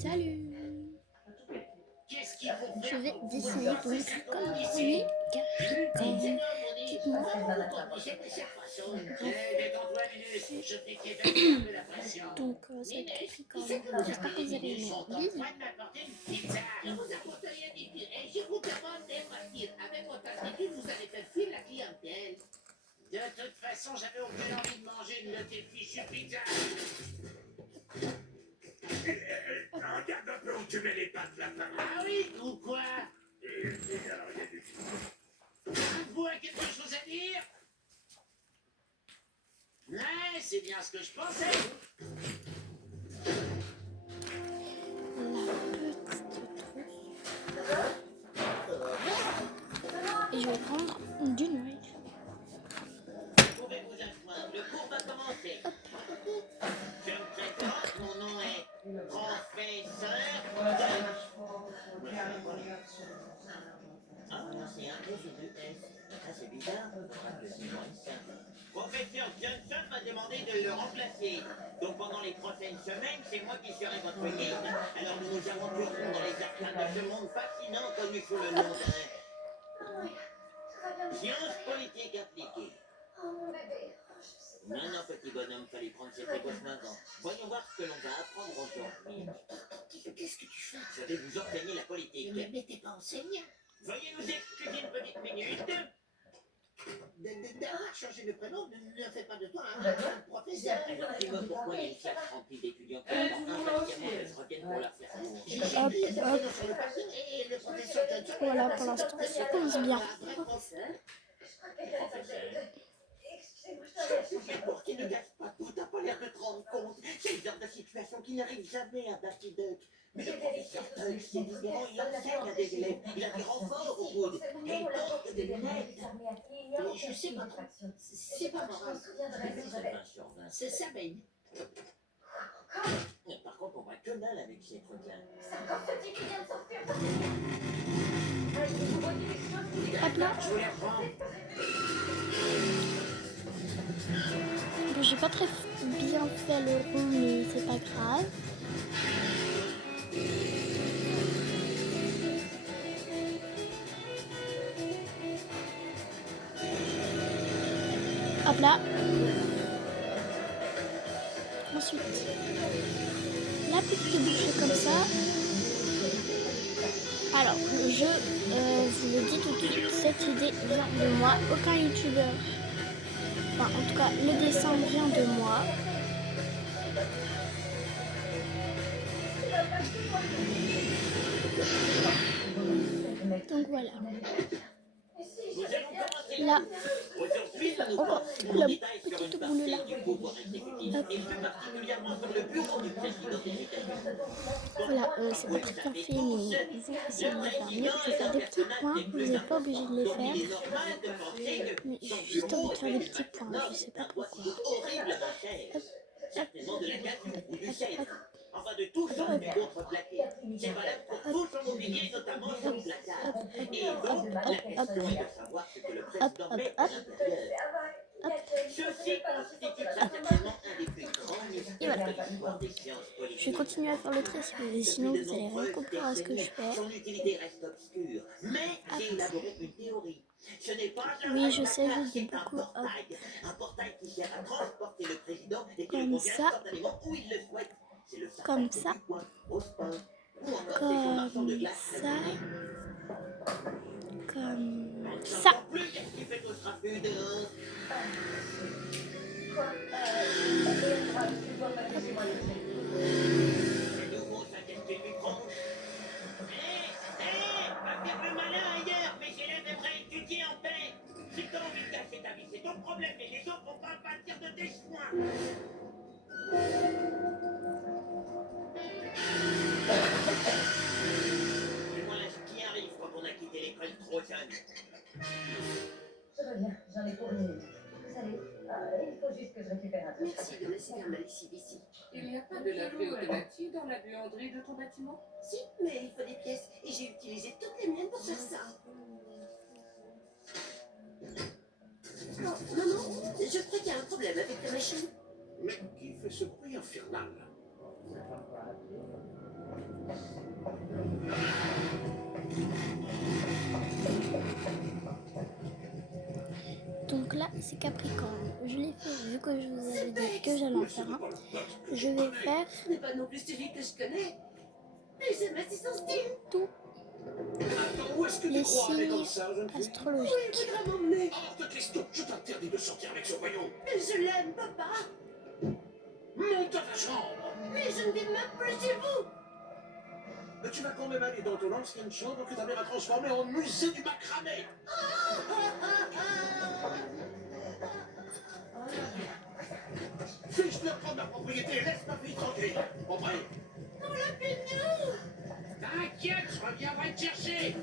Salut. Je vais dessiner donc comme premier capitaine. Dites-moi. Donc ça va être compliqué quand même. J'espère que vous allez aimer. Bisous. De toute façon, j'avais aucune envie de manger une de tes fichues pizza. Regarde un peu où tu mets les pattes là. Ah oui, ou quoi? Alors, il y a du... Vous avez quelque chose à dire? Ouais, c'est bien ce que je pensais. Et je vais prendre du noix. Pouvez-vous asseoir? Le cours va commencer. Je me présente, mon nom est professeur c'est un S et deux S. Ah, c'est bizarre. Professeur Johnson m'a demandé de le remplacer. Donc pendant les prochaines semaines, c'est moi qui serai votre guide. Alors nous nous aventurerons dans les arcanes de ce monde fascinant connu sous le nom d'un science politique appliquée. Non, non, petit bonhomme, fallait prendre ses précautions avant. Voyons voir ce que l'on va apprendre aujourd'hui. Qu'est-ce que tu fais? Je vais vous enseigner la politique. Mais t'es pas enseignant. Veuillez nous excuser une petite minute. Changer de prénom ne fait pas de toi un professeur. Alors, dis-moi pourquoi il y a une classe remplie d'étudiants qui ont impatiemment de se reviennent pour leur faire cours. J'ai mis un prénom sur le parking et le professeur Johnson... Voilà, pour l'instant, ça commence bien. Professeur. Pour qui ne gâche pas tout, t'as pas l'air de te rendre compte. C'est le genre de situation qui n'arrive jamais à Daffy Duck. Mais le professeur Duck, c'est différent, il enseigne à des élèves. Il a des renforts au coude. Et il porte des lunettes. Mais je sais pas trop. C'est pas moral. C'est ça, Ben. Par contre, on voit que dalle avec ces trucs-là. C'est encore ce type qui vient de sortir. Hop là. Je vous les reprends. Bon, j'ai pas très bien fait le rond, mais c'est pas grave. Hop là. Ensuite, la petite bouchée comme ça. Alors, je vous le dis tout de suite, cette idée vient de moi. Aucun youtubeur, enfin en tout cas le dessin vient de moi. Donc voilà. Là, encore la petite boule là. Hop. Voilà, c'est pas très bien fait, mais vous essayez de le faire mieux. Je vais faire des petits points, vous n'êtes pas obligé de les faire. Mais j'ai juste envie de faire des petits points, je sais pas pourquoi. Hop, hop, hop. Enfin, de tout genre d'autres plaqués. C'est valable pour tout son mobilier, notamment son placard. Et donc, la question est de savoir ce que le président met à l'intérieur. Ceci constitue certainement un des plus grands mystères de l'histoire des sciences politiques. Je vais continuer à faire le trait, sinon vous allez rien comprendre à ce que je fais. Son utilité reste obscure, mais j'ai élaboré une théorie. Ce n'est pas un oui, je sais, je dis beaucoup. un portail qui sert à transporter le président et qui comme le conduit ça. instantanément où il le souhaite. Comme ça, comme ça, comme ça. C'est ton problème, mais les autres vont pas partir de tes soins. Voilà ce qui arrive quand on a quitté l'école trop jeune. Je reviens, j'en ai pour une minute. Vous allez, il faut juste que je récupère un peu. Merci de laisser un lessive ici. Il n'y a pas de laverie automatique dans la buanderie de ton bâtiment? Si, mais il faut des pièces et j'ai utilisé toutes les miennes pour faire ça. Non, non, non, je crois qu'il y a un problème avec la machine. Mais qui fait ce bruit infernal? Donc là, c'est Capricorne. Je l'ai fait vu que je vous avais dit que j'allais en faire un. Je vais faire Ce n'est pas non plus celui que je connais. Mais j'aime assez son style. tous Attends, où est-ce que tu les crois aller comme signes ça, jeune fille? Il astrologiques. voudra m'emmener. Hors de question, je t'interdis de sortir avec ce voyou. Mais je l'aime, papa. Monte à ta chambre. Mais je ne vais même plus chez vous. Mais tu vas quand même aller dans ton ancienne chambre que ta mère a transformée en musée du macramé. Fiche de prendre la propriété, laisse ma fille tranquille. Compris? On l'a plus de nous. T'inquiète, je reviendrai te chercher.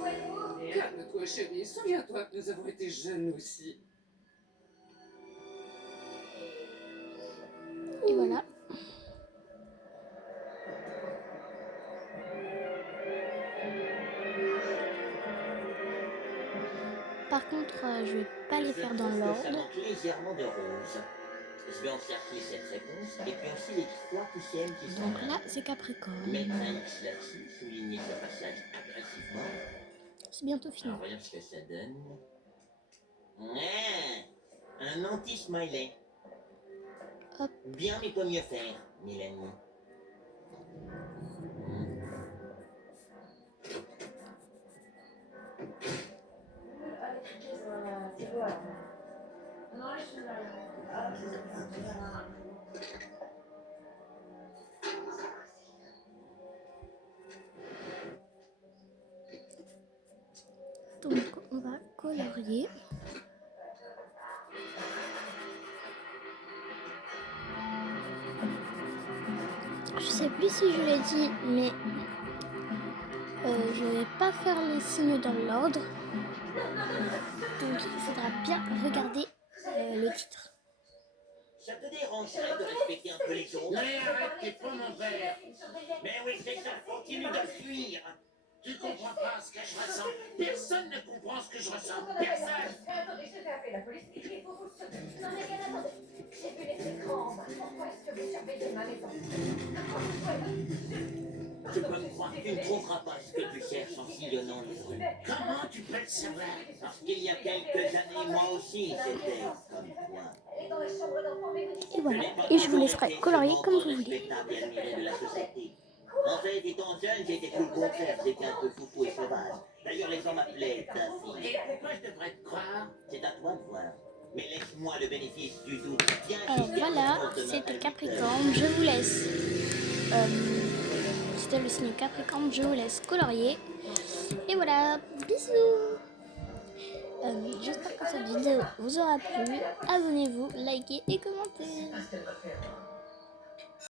Où êtes-vous? Calme-toi, chérie. Souviens-toi que nous avons été jeunes aussi. Et voilà. Par contre, je vais pas les faire dans Ça l'ordre. manque légèrement de rose. Je vais encercler cette réponse et puis aussi les 3 poussièmes qui sont Donc là. là, c'est Capricorne. Mettre un X là-dessus, souligner ce passage agressivement. C'est bientôt fini. Alors voyons ce que ça donne. Ah, un anti-smiley. Hop. Bien, mais peut mieux faire, Mélanie. Allez, cliquez sur la... C'est quoi là? Non, les choses là. Ah, c'est ça. Donc, on va colorier. Je sais plus si je l'ai dit, mais je vais pas faire les signes dans l'ordre. Donc, il faudra bien regarder le titre. Ça te dérangerait de respecter un peu les autres? Mais arrête, t'es pas mon père. Mais oui, c'est ça, continue de fuir. Tu comprends pas ce que je ressens. Personne ne comprend ce que je ressens. Personne. Attendez, je vais appeler la police. Il faut vous surveiller. Non, mais attendez. J'ai vu les écrans. Pourquoi est-ce que vous surveillez ma maison? Je peux me croire que tu ne trouveras pas ce que tu cherches en sillonnant les rues. Comment tu peux le savoir? Parce qu'il y a quelques années, moi aussi, j'étais comme toi. Elle est dans la chambre d'enfant, mais vous dites... Et voilà. Et je vous laisserai colorier comme vous voulez. Respectable et admiré de la société. En fait, étant jeune, j'étais tout le contraire. J'étais un peu foufou et sauvage. D'ailleurs, les gens m'appelaient ta fille. Et pourquoi je devrais te croire? C'est à toi de voir. Mais laisse-moi le bénéfice du doute. Tiens, Alors voilà, c'était Capricorne. Je vous laisse. C'était le signe Capricorne. Je vous laisse colorier. Et voilà, bisous. J'espère que cette vidéo vous aura plu. Abonnez-vous, likez et commentez.